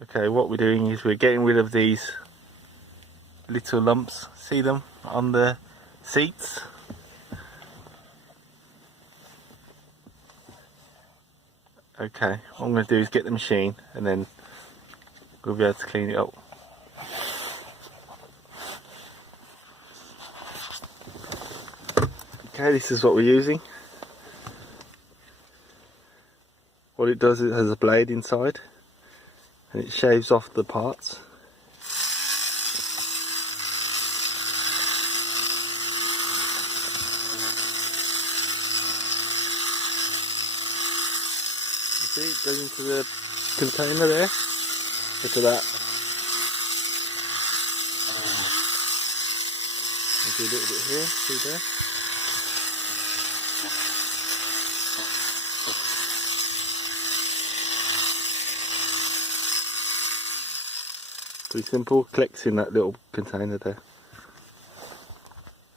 Okay, what we're doing is we're getting rid of these little lumps. See them on the seats? Okay, what I'm going to do is get the machine and then we'll be able to clean it up. Okay, this is what we're using. What it does is it has a blade inside and it shaves off the parts. You see, it goes into the container there. Look at that. Do a little bit here, see there. Pretty simple, collects in that little container there.